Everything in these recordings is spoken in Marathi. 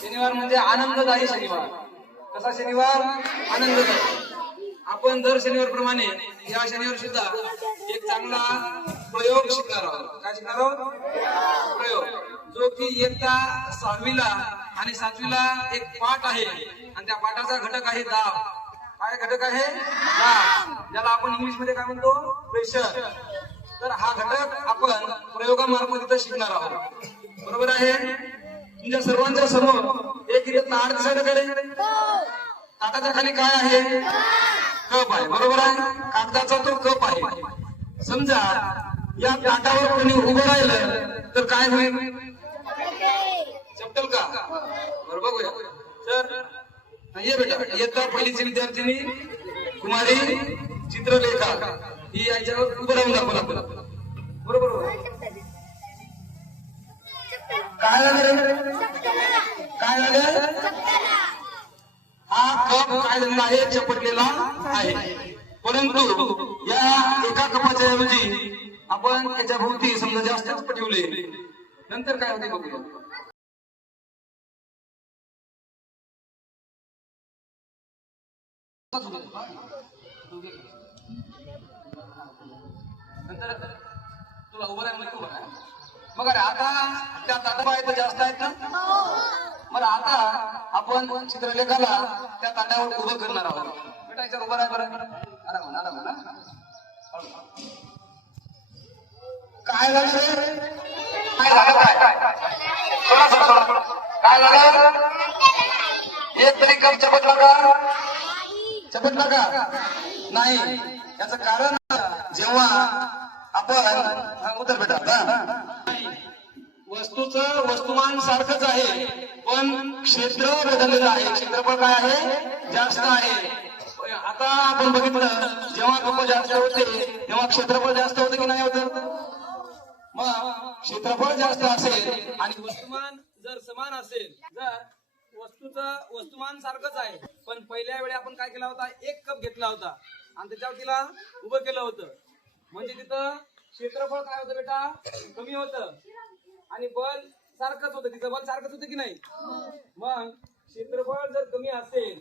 शनिवार म्हणजे आनंददायी शनिवार. कसा शनिवार? आनंददायी. आपण दर शनिवार प्रमाणे या शनिवार सुद्धा एक चांगला प्रयोग शिकणार आहोत. काय शिकणार आहोत? प्रयोग, जो की इयत्ता 6वीला आणि 7वीला एक पाठ आहे आणि त्या पाठाचा घटक आहे दाब. काय घटक आहे? दाब, ज्याला आपण इंग्लिश मध्ये काय म्हणतो? प्रेशर. तर हा घटक आपण प्रयोगामार्फत इथं शिकणार आहोत. बरोबर आहे? तुमच्या सर्वांच्या समोर एक इथे ताट दिसायला कडे, ताटाच्या खाली काय आहे? कप आहे. बरोबर आहे? कागदाचा तो कप आहे. समजा या ताटावर कोणी उभं राहिलं तर काय होईल? चपटल का? बरोबर बघूया. तर ये बेटा, इयत्ता पहिलीची विद्यार्थिनी कुमारी चित्रलेखा ही याच्यावर उभं राहून दाखवला आपल्याला. बरोबर? काय लागेल? काय लागेल? हा कप काय झालेला आहे? चपटलेला आहे. परंतु या एका कपाच्या ऐवजी आपण त्याच्या भोवती समजा जास्तच पटवले, नंतर काय होते बघूया. नंतर तुला उभं राहायला उभं राहा. मग अरे आता त्या ताटा आहेत जास्त आहेत ना, मग आता आपण चित्रलेखाला त्या ताटावर उभं करणार आहोत. बेटा याच्यावर उभं राहा बरं. आराम आराम. काय झालं? काय झालं? काय झालं? एक तरी कप चपटला का? चपटला का? नाही. याचं कारण जेव्हा आपण उतर बेटा, वस्तूचं वस्तुमान सारखंच आहे पण क्षेत्र बदललेलं आहे. क्षेत्रफळ काय आहे? जास्त आहे. आता आपण बघितलं, जेव्हा कप जास्त होते तेव्हा क्षेत्रफळ जास्त होते की नाही होत? मग क्षेत्रफळ जास्त असेल आणि वस्तुमान जर समान असेल, जर वस्तूचं वस्तुमान सारखंच आहे पण पहिल्या वेळी आपण काय केला होता? एक कप घेतला होता आणि त्याच्यावर तिला उभं केलं होतं, म्हणजे तिथं क्षेत्रफळ काय होतं बेटा? कमी होतं आणि बल सारखंच होतं. तिचं बल सारखंच होतं की नाही? मग क्षेत्रफळ जर कमी असेल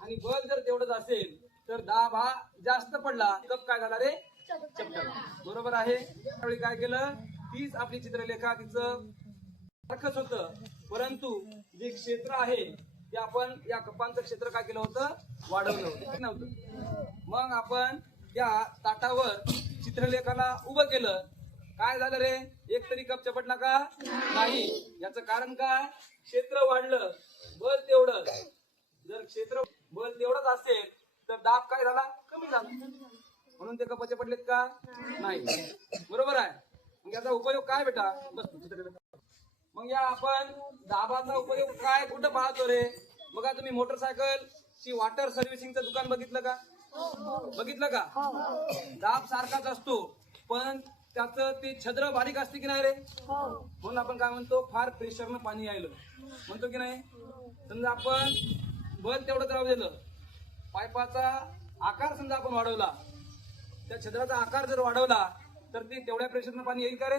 आणि बल जर तेवढंच असेल तर दाब हा जास्त पडला, कप काय झाला रे? चपटला. बरोबर आहे? त्यावेळी काय केलं? तीच आपली चित्रलेखा, तिचं सारखंच होतं परंतु जे क्षेत्र आहे ते आपण या कपांचं क्षेत्र काय केलं होतं? वाढवलं होतं नव्हतं. मग आपण त्या ताटावर चित्रलेखाला उभं केलं. काय झालं रे? एक तरी कप चपटला का? नाही. याचं कारण काय? क्षेत्र वाढलं, बल तेवढं. जर क्षेत्र बल तेवढंच असेल तर दाब काय झाला? कमी झाला. म्हणून ते कप चपटलेत का? नाही. बरोबर आहे? मग याचा उपयोग काय बेटा? बस. मग या आपण दाबाचा उपयोग काय कुठं पाहतो रे? बघा तुम्ही मोटरसायकल ची वॉटर सर्व्हिसिंगचं दुकान बघितलं का? बघितलं का? दाब सारखाच असतो पण त्याचं ते छद्र बारीक असते की नाही रे? म्हणून आपण काय म्हणतो? फार प्रेशरनं पाणी यायलं म्हणतो की नाही? समजा आपण बल तेवढंच राहू दिलं, पाईपाचा आकार समजा आपण वाढवला, त्या छद्राचा आकार जर वाढवला तर ते तेवढ्या प्रेशरनं पाणी येईल का रे?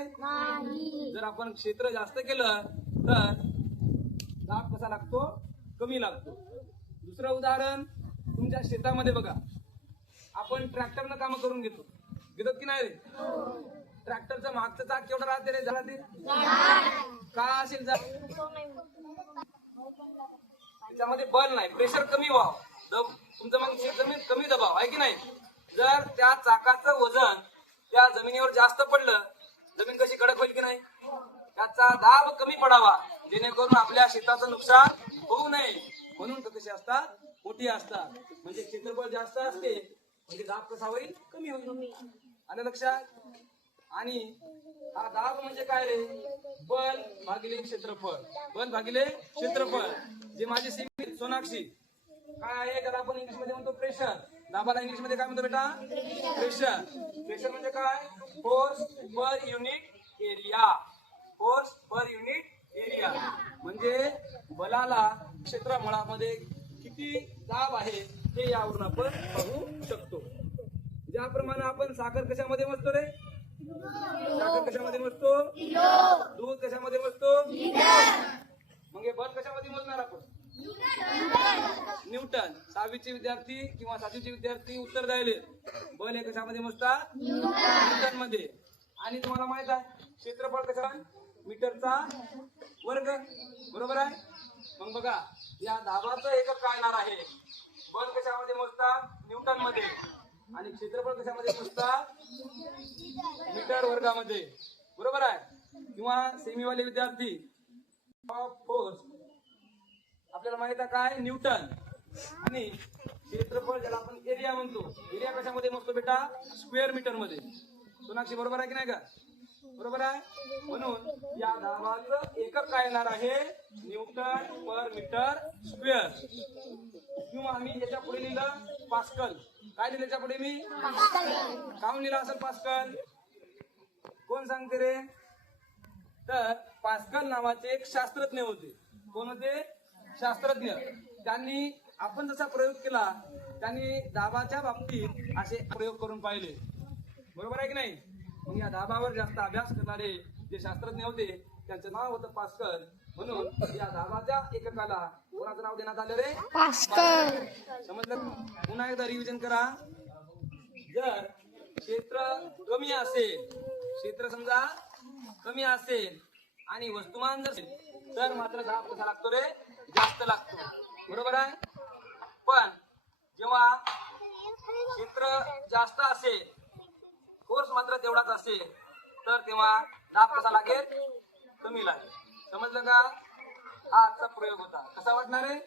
जर आपण क्षेत्र जास्त केलं तर दाब कसा लागतो? कमी लागतो. दुसरं उदाहरण, तुमच्या शेतामध्ये बघा, आपण ट्रॅक्टरनं काम करून घेतो की नाही रे? ट्रॅक्टरचं मागचं चाक केवढं राहते रे? झाला ते का असेल? त्याच्यामध्ये बल नाही, प्रेशर कमी व्हावं, तुमचं मग जमीन कमी दबाव आहे की नाही? जर त्या चाकाचं वजन त्या जमिनीवर जास्त पडलं, जमीन कशी कडक होईल की नाही? त्याचा दाब कमी पडावा जेणेकरून आपल्या शेताचं नुकसान होऊ नये. म्हणून कशी असतात? मोठी असतात. म्हणजे क्षेत्रफळ जास्त असते म्हणजे दाब कसा होईल? कमी होईल. आलं लक्षात? आणि हा दाब म्हणजे काय रे? बल भागिले क्षेत्रफळ. बल भागिले क्षेत्रफळ. जे माझी सीमित सोनाक्षी काय आहे त्याला आपण इंग्लिश मध्ये म्हणतो प्रेशर. दाबाला इंग्लिश मध्ये काय म्हणतो बेटा? प्रेशर. प्रेशर म्हणजे काय? Force per unit area. Force per unit area म्हणजे बलाला क्षेत्रफळामध्ये किती दाब आहे हे यावरून आपण बघू शकतो. ज्याप्रमाणे आपण साखर कशामध्ये मोजतो रे? साखर कशामध्ये मोजतो? दूध कशामध्ये मोजतो? मग हे बल कशामध्ये मोजतो? न्यूटन. 6वीचे विद्यार्थी किंवा 7वीचे विद्यार्थी उत्तर द्यायले. बल हे कशामध्ये मोजतात? न्यूटन मध्ये. आणि तुम्हाला माहित आहे क्षेत्रफळ कशा? मीटरचा वर्ग. बरोबर आहे. मग बघा या दाबाचं एकक काय येणार आहे? बल कशामध्ये मोजतात? न्यूटन मध्ये. आणि क्षेत्रफळ कशामध्ये मोजतात? मीटर वर्गामध्ये. बरोबर आहे. किंवा सेमीवाले विद्यार्थी फोर्स आपल्याला माहित आहे काय? न्यूटन. आणि क्षेत्रफळ ज्याला आपण एरिया म्हणतो, एरिया कशामध्ये मोजतो बेटा? स्क्वेअर मीटर मध्ये. सोनाक्षी बरोबर आहे की नाही का? बरोबर आहे. म्हणून या दाबाचं एकक काय येणार आहे? न्यूटन पर मीटर स्क्वेअर. किंवा आम्ही याच्या पुढे लिहिलं पास्कल. काय लिहिलं याच्या पुढे मी? काऊन लिहिलं असेल पास्कल? कोण सांगते रे? तर पास्कल नावाचे एक शास्त्रज्ञ होते. कोण होते? शास्त्रज्ञ. त्यांनी आपण जसा प्रयोग केला त्यांनी दाबाच्या बाबतीत असे प्रयोग करून पाहिले. बरोबर आहे की नाही? मग या दाबावर जास्त अभ्यास करणारे जे शास्त्रज्ञ होते त्यांचं नाव होतं पास्कल. म्हणून या दाबाच्या एककाला कोणाचं नाव देण्यात आलं रे? पास्कल. समजलं? पुन्हा एकदा रिव्हिजन करा. जर क्षेत्र कमी असेल, क्षेत्र समजा कमी असेल आणि वस्तुमान जर तर मात्र दाब कसा लागतो रे? जास्त लागतो. बरोबर आहे. पण जेव्हा क्षेत्र जास्त असेल, फोर्स मात्र तेवढाच असेल, तर तेव्हा दाब कसा लागेल? कमी लागेल. समजलं का? हा आजचा प्रयोग होता. कसा वाटणार आहे?